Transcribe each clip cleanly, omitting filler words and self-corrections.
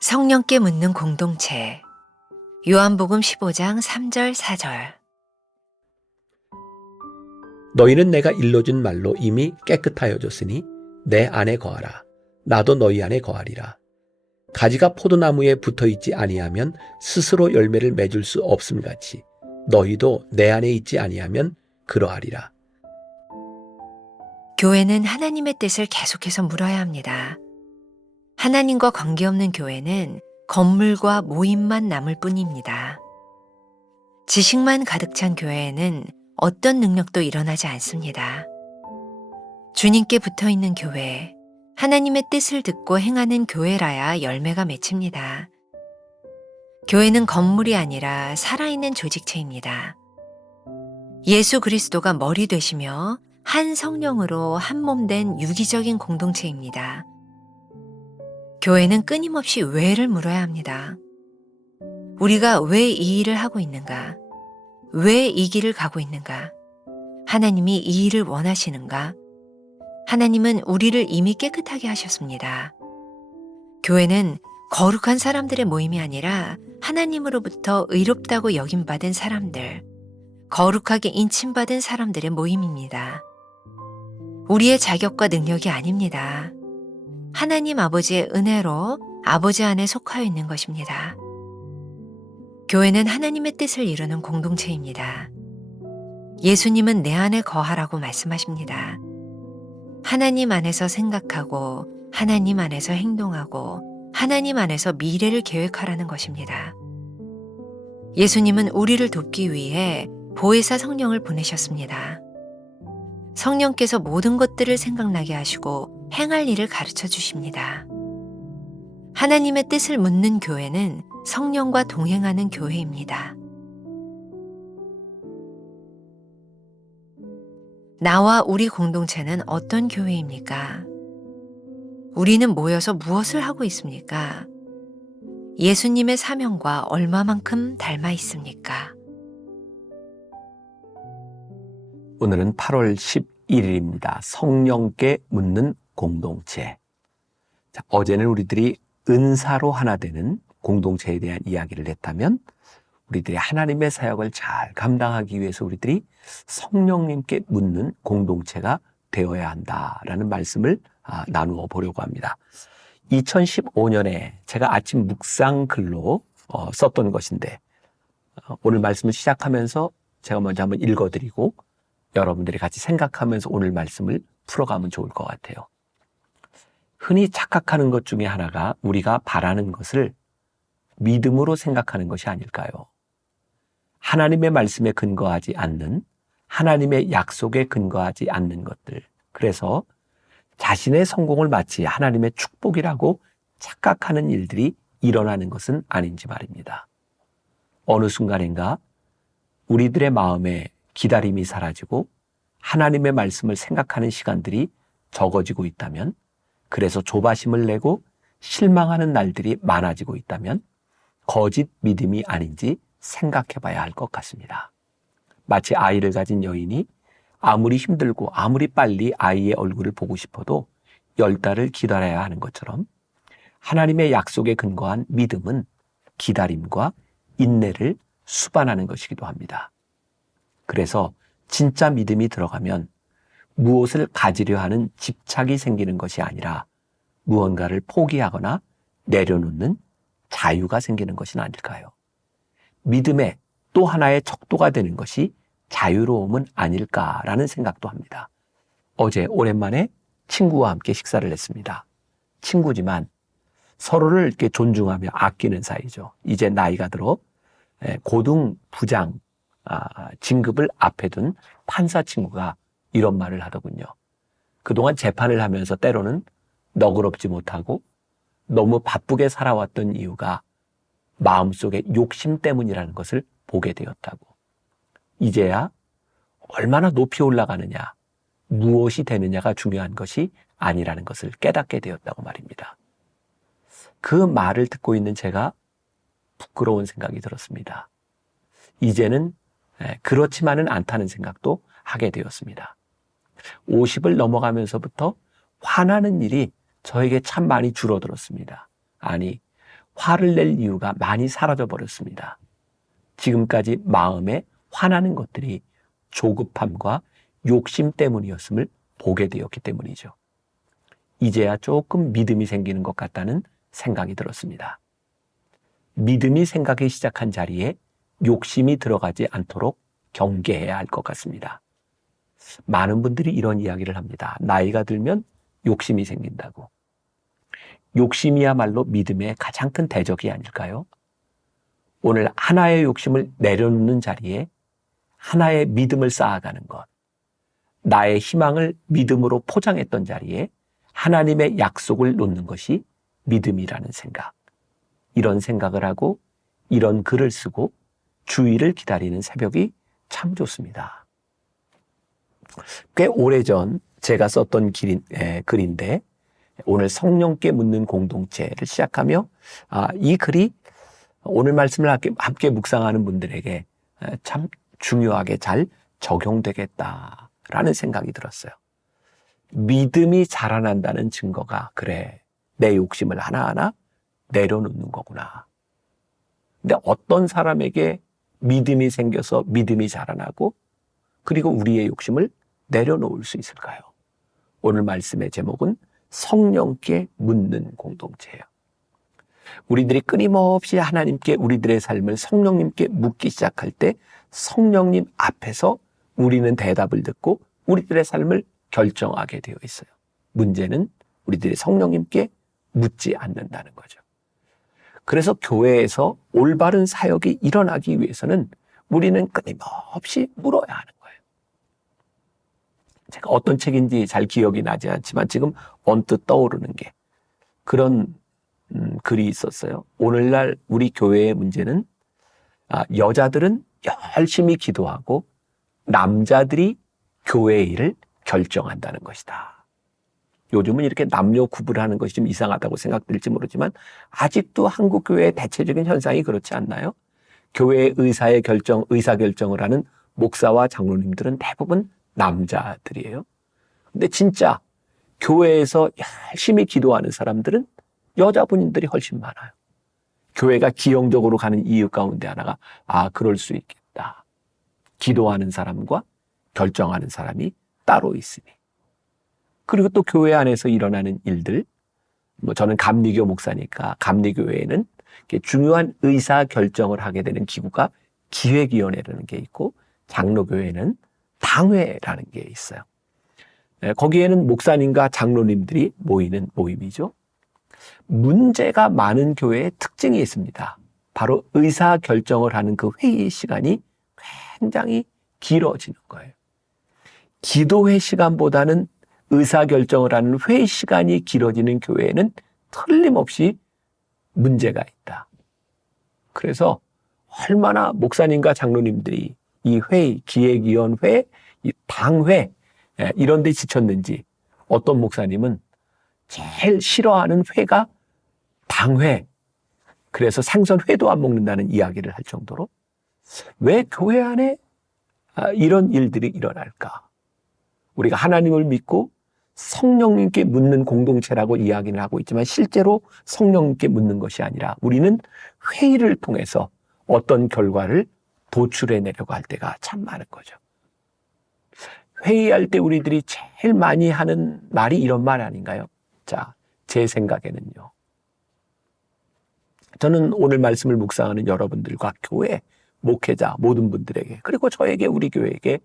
성령께 묻는 공동체. 요한복음 15장 3절 4절. 너희는 내가 일러준 말로 이미 깨끗하여졌으니 내 안에 거하라. 나도 너희 안에 거하리라. 가지가 포도나무에 붙어있지 아니하면 스스로 열매를 맺을 수 없음같이 너희도 내 안에 있지 아니하면 그러하리라. 교회는 하나님의 뜻을 계속해서 물어야 합니다. 하나님과 관계없는 교회는 건물과 모임만 남을 뿐입니다. 지식만 가득 찬 교회에는 어떤 능력도 일어나지 않습니다. 주님께 붙어 있는 교회, 하나님의 뜻을 듣고 행하는 교회라야 열매가 맺힙니다. 교회는 건물이 아니라 살아있는 조직체입니다. 예수 그리스도가 머리 되시며 한 성령으로 한 몸 된 유기적인 공동체입니다. 교회는 끊임없이 왜를 물어야 합니다. 우리가 왜 이 일을 하고 있는가? 왜 이 길을 가고 있는가? 하나님이 이 일을 원하시는가? 하나님은 우리를 이미 깨끗하게 하셨습니다. 교회는 거룩한 사람들의 모임이 아니라 하나님으로부터 의롭다고 여김받은 사람들, 거룩하게 인침받은 사람들의 모임입니다. 우리의 자격과 능력이 아닙니다. 하나님 아버지의 은혜로 아버지 안에 속하여 있는 것입니다. 교회는 하나님의 뜻을 이루는 공동체입니다. 예수님은 내 안에 거하라고 말씀하십니다. 하나님 안에서 생각하고 하나님 안에서 행동하고 하나님 안에서 미래를 계획하라는 것입니다. 예수님은 우리를 돕기 위해 보혜사 성령을 보내셨습니다. 성령께서 모든 것들을 생각나게 하시고 행할 일을 가르쳐 주십니다. 하나님의 뜻을 묻는 교회는 성령과 동행하는 교회입니다. 나와 우리 공동체는 어떤 교회입니까? 우리는 모여서 무엇을 하고 있습니까? 예수님의 사명과 얼마만큼 닮아 있습니까? 오늘은 8월 11일입니다. 성령께 묻는 공동체. 자, 어제는 우리들이 은사로 하나 되는 공동체에 대한 이야기를 했다면 우리들이 하나님의 사역을 잘 감당하기 위해서 우리들이 성령님께 묻는 공동체가 되어야 한다라는 말씀을 나누어 보려고 합니다. 2015년에 제가 아침 묵상 글로 썼던 것인데 오늘 말씀을 시작하면서 제가 먼저 한번 읽어드리고 여러분들이 같이 생각하면서 오늘 말씀을 풀어가면 좋을 것 같아요. 흔히 착각하는 것 중에 하나가 우리가 바라는 것을 믿음으로 생각하는 것이 아닐까요? 하나님의 말씀에 근거하지 않는, 하나님의 약속에 근거하지 않는 것들. 그래서 자신의 성공을 마치 하나님의 축복이라고 착각하는 일들이 일어나는 것은 아닌지 말입니다. 어느 순간인가 우리들의 마음에 기다림이 사라지고 하나님의 말씀을 생각하는 시간들이 적어지고 있다면, 그래서 조바심을 내고 실망하는 날들이 많아지고 있다면 거짓 믿음이 아닌지 생각해 봐야 할 것 같습니다. 마치 아이를 가진 여인이 아무리 힘들고 아무리 빨리 아이의 얼굴을 보고 싶어도 10달을 기다려야 하는 것처럼 하나님의 약속에 근거한 믿음은 기다림과 인내를 수반하는 것이기도 합니다. 그래서 진짜 믿음이 들어가면 무엇을 가지려 하는 집착이 생기는 것이 아니라 무언가를 포기하거나 내려놓는 자유가 생기는 것은 아닐까요? 믿음의 또 하나의 척도가 되는 것이 자유로움은 아닐까라는 생각도 합니다. 어제 오랜만에 친구와 함께 식사를 했습니다. 친구지만 서로를 이렇게 존중하며 아끼는 사이죠. 이제 나이가 들어 고등 부장 진급을 앞에 둔 판사 친구가 이런 말을 하더군요. 그동안 재판을 하면서 때로는 너그럽지 못하고 너무 바쁘게 살아왔던 이유가 마음속에 욕심 때문이라는 것을 보게 되었다고. 이제야 얼마나 높이 올라가느냐, 무엇이 되느냐가 중요한 것이 아니라는 것을 깨닫게 되었다고 말입니다. 그 말을 듣고 있는 제가 부끄러운 생각이 들었습니다. 이제는 그렇지만은 않다는 생각도 하게 되었습니다. 50을 넘어가면서부터 화나는 일이 저에게 참 많이 줄어들었습니다. 아니, 화를 낼 이유가 많이 사라져 버렸습니다. 지금까지 마음에 화나는 것들이 조급함과 욕심 때문이었음을 보게 되었기 때문이죠. 이제야 조금 믿음이 생기는 것 같다는 생각이 들었습니다. 믿음이 생각이 시작한 자리에 욕심이 들어가지 않도록 경계해야 할 것 같습니다. 많은 분들이 이런 이야기를 합니다. 나이가 들면 욕심이 생긴다고. 욕심이야말로 믿음의 가장 큰 대적이 아닐까요? 오늘 하나의 욕심을 내려놓는 자리에 하나의 믿음을 쌓아가는 것, 나의 희망을 믿음으로 포장했던 자리에 하나님의 약속을 놓는 것이 믿음이라는 생각. 이런 생각을 하고 이런 글을 쓰고 주일을 기다리는 새벽이 참 좋습니다. 꽤 오래전 제가 썼던 글인데 오늘 성령께 묻는 공동체를 시작하며 이 글이 오늘 말씀을 함께 묵상하는 분들에게 참 중요하게 잘 적용되겠다라는 생각이 들었어요. 믿음이 자라난다는 증거가 그래, 내 욕심을 하나하나 내려놓는 거구나. 근데 어떤 사람에게 믿음이 생겨서 믿음이 자라나고 그리고 우리의 욕심을 내려놓을 수 있을까요? 오늘 말씀의 제목은 성령께 묻는 공동체예요. 우리들이 끊임없이 하나님께 우리들의 삶을 성령님께 묻기 시작할 때 성령님 앞에서 우리는 대답을 듣고 우리들의 삶을 결정하게 되어 있어요. 문제는 우리들이 성령님께 묻지 않는다는 거죠. 그래서 교회에서 올바른 사역이 일어나기 위해서는 우리는 끊임없이 물어야 하는 거예요. 제가 어떤 책인지 잘 기억이 나지 않지만 지금 언뜻 떠오르는 게 그런 글이 있었어요. 오늘날 우리 교회의 문제는 여자들은 열심히 기도하고 남자들이 교회의 일을 결정한다는 것이다. 요즘은 이렇게 남녀 구분하는 것이 좀 이상하다고 생각될지 모르지만 아직도 한국 교회의 대체적인 현상이 그렇지 않나요? 교회의 의사결정을 하는 목사와 장로님들은 대부분 남자들이에요. 근데 진짜 교회에서 열심히 기도하는 사람들은 여자분들이 훨씬 많아요. 교회가 기형적으로 가는 이유 가운데 하나가 그럴 수 있겠다. 기도하는 사람과 결정하는 사람이 따로 있으니. 그리고 또 교회 안에서 일어나는 일들, 저는 감리교 목사니까 감리교회에는 중요한 의사 결정을 하게 되는 기구가 기획위원회라는 게 있고 장로교회는 당회라는 게 있어요. 거기에는 목사님과 장로님들이 모이는 모임이죠. 문제가 많은 교회의 특징이 있습니다. 바로 의사 결정을 하는 그 회의 시간이 굉장히 길어지는 거예요. 기도회 시간보다는 의사결정을 하는 회의 시간이 길어지는 교회에는 틀림없이 문제가 있다. 그래서 얼마나 목사님과 장로님들이 이 회의, 기획위원회, 이 당회 이런 데 지쳤는지 어떤 목사님은 제일 싫어하는 회가 당회, 그래서 생선회도 안 먹는다는 이야기를 할 정도로 왜 교회 안에 이런 일들이 일어날까? 우리가 하나님을 믿고 성령님께 묻는 공동체라고 이야기를 하고 있지만 실제로 성령님께 묻는 것이 아니라 우리는 회의를 통해서 어떤 결과를 도출해내려고 할 때가 참 많은 거죠. 회의할 때 우리들이 제일 많이 하는 말이 이런 말 아닌가요? 자, 제 생각에는요. 저는 오늘 말씀을 묵상하는 여러분들과 교회, 목회자, 모든 분들에게 그리고 저에게 우리 교회에게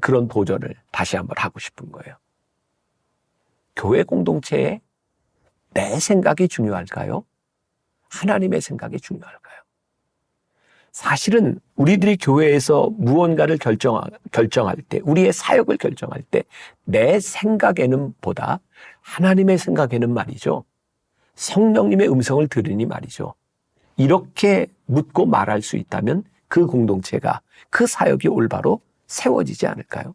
그런 도전을 다시 한번 하고 싶은 거예요. 교회 공동체에 내 생각이 중요할까요? 하나님의 생각이 중요할까요? 사실은 우리들이 교회에서 무언가를 결정할 때, 우리의 사역을 결정할 때 내 생각에는 보다 하나님의 생각에는 말이죠. 성령님의 음성을 들으니 말이죠. 이렇게 묻고 말할 수 있다면 그 공동체가, 그 사역이 올바로 세워지지 않을까요?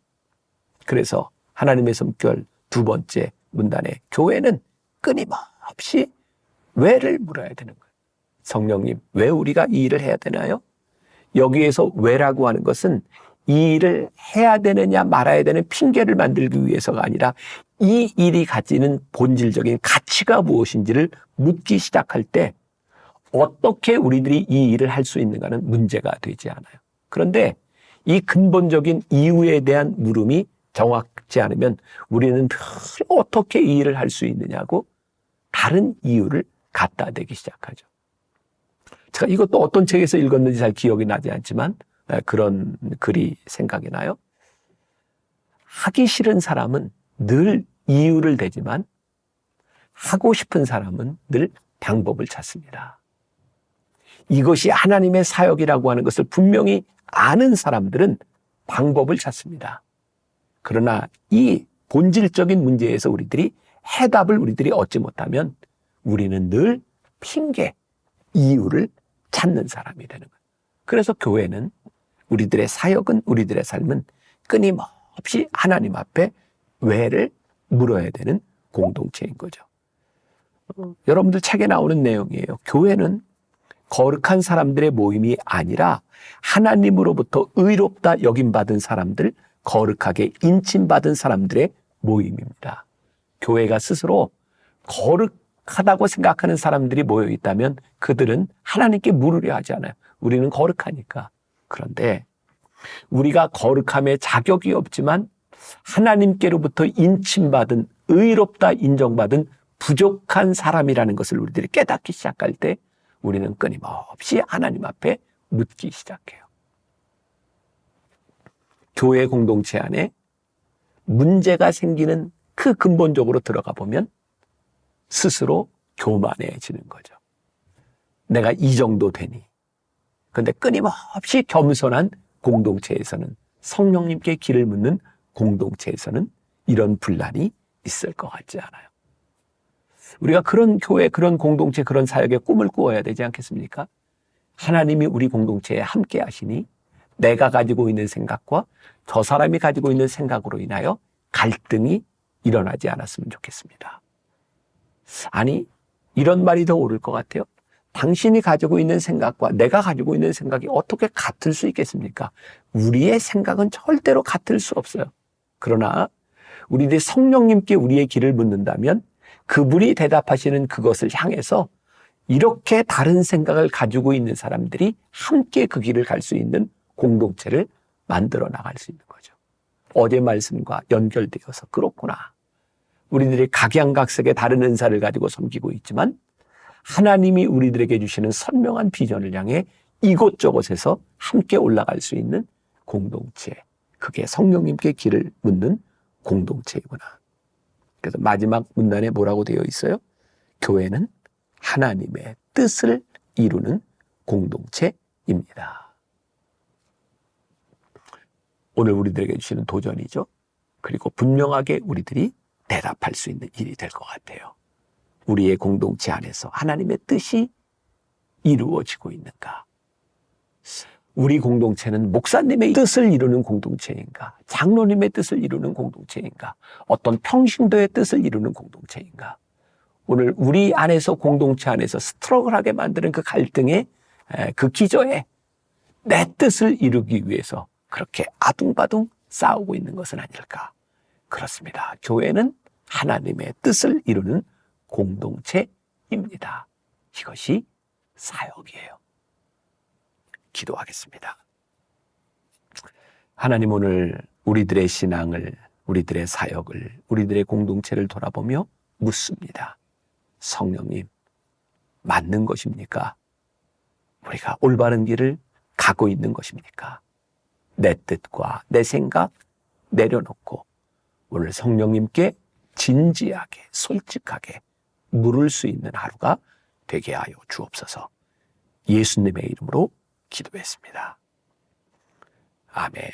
그래서 하나님의 숨결 두 번째 문단에 교회는 끊임없이 왜를 물어야 되는 거예요. 성령님, 왜 우리가 이 일을 해야 되나요? 여기에서 왜라고 하는 것은 이 일을 해야 되느냐 말아야 되는 핑계를 만들기 위해서가 아니라 이 일이 가지는 본질적인 가치가 무엇인지를 묻기 시작할 때 어떻게 우리들이 이 일을 할 수 있는가는 문제가 되지 않아요. 그런데 이 근본적인 이유에 대한 물음이 정확지 않으면 우리는 늘 어떻게 이 일을 할 수 있느냐고 다른 이유를 갖다 대기 시작하죠. 제가 이것도 어떤 책에서 읽었는지 잘 기억이 나지 않지만 그런 글이 생각이 나요. 하기 싫은 사람은 늘 이유를 대지만 하고 싶은 사람은 늘 방법을 찾습니다. 이것이 하나님의 사역이라고 하는 것을 분명히 아는 사람들은 방법을 찾습니다. 그러나 이 본질적인 문제에서 우리들이 해답을 우리들이 얻지 못하면 우리는 늘 핑계, 이유를 찾는 사람이 되는 거예요. 그래서 교회는 우리들의 사역은 우리들의 삶은 끊임없이 하나님 앞에 왜를 물어야 되는 공동체인 거죠. 여러분들 책에 나오는 내용이에요. 교회는 거룩한 사람들의 모임이 아니라 하나님으로부터 의롭다 여김받은 사람들, 거룩하게 인침받은 사람들의 모임입니다. 교회가 스스로 거룩하다고 생각하는 사람들이 모여 있다면 그들은 하나님께 물으려 하지 않아요. 우리는 거룩하니까. 그런데 우리가 거룩함에 자격이 없지만 하나님께로부터 인침받은 의롭다 인정받은 부족한 사람이라는 것을 우리들이 깨닫기 시작할 때 우리는 끊임없이 하나님 앞에 묻기 시작해요. 교회 공동체 안에 문제가 생기는 그 근본적으로 들어가 보면 스스로 교만해지는 거죠. 내가 이 정도 되니. 그런데 끊임없이 겸손한 공동체에서는 성령님께 길을 묻는 공동체에서는 이런 분란이 있을 것 같지 않아요. 우리가 그런 교회, 그런 공동체, 그런 사역의 꿈을 꾸어야 되지 않겠습니까? 하나님이 우리 공동체에 함께 하시니 내가 가지고 있는 생각과 저 사람이 가지고 있는 생각으로 인하여 갈등이 일어나지 않았으면 좋겠습니다. 아니, 이런 말이 더 옳을 것 같아요. 당신이 가지고 있는 생각과 내가 가지고 있는 생각이 어떻게 같을 수 있겠습니까? 우리의 생각은 절대로 같을 수 없어요. 그러나 우리들이 성령님께 우리의 길을 묻는다면 그분이 대답하시는 그것을 향해서 이렇게 다른 생각을 가지고 있는 사람들이 함께 그 길을 갈 수 있는 공동체를 만들어 나갈 수 있는 거죠. 어제 말씀과 연결되어서 그렇구나. 우리들이 각양각색의 다른 은사를 가지고 섬기고 있지만 하나님이 우리들에게 주시는 선명한 비전을 향해 이곳저곳에서 함께 올라갈 수 있는 공동체. 그게 성령님께 길을 묻는 공동체이구나. 그래서 마지막 문단에 뭐라고 되어 있어요? 교회는 하나님의 뜻을 이루는 공동체입니다. 오늘 우리들에게 주시는 도전이죠. 그리고 분명하게 우리들이 대답할 수 있는 일이 될 것 같아요. 우리의 공동체 안에서 하나님의 뜻이 이루어지고 있는가? 우리 공동체는 목사님의 뜻을 이루는 공동체인가? 장로님의 뜻을 이루는 공동체인가? 어떤 평신도의 뜻을 이루는 공동체인가? 오늘 우리 안에서 공동체 안에서 스트러글하게 만드는 그 갈등의 그 기저에 내 뜻을 이루기 위해서 그렇게 아둥바둥 싸우고 있는 것은 아닐까? 그렇습니다. 교회는 하나님의 뜻을 이루는 공동체입니다. 이것이 사역이에요. 기도하겠습니다. 하나님, 오늘 우리들의 신앙을, 우리들의 사역을, 우리들의 공동체를 돌아보며 묻습니다. 성령님, 맞는 것입니까? 우리가 올바른 길을 가고 있는 것입니까? 내 뜻과 내 생각 내려놓고 오늘 성령님께 진지하게, 솔직하게 물을 수 있는 하루가 되게 하여 주옵소서. 예수님의 이름으로 기도했습니다. 아멘.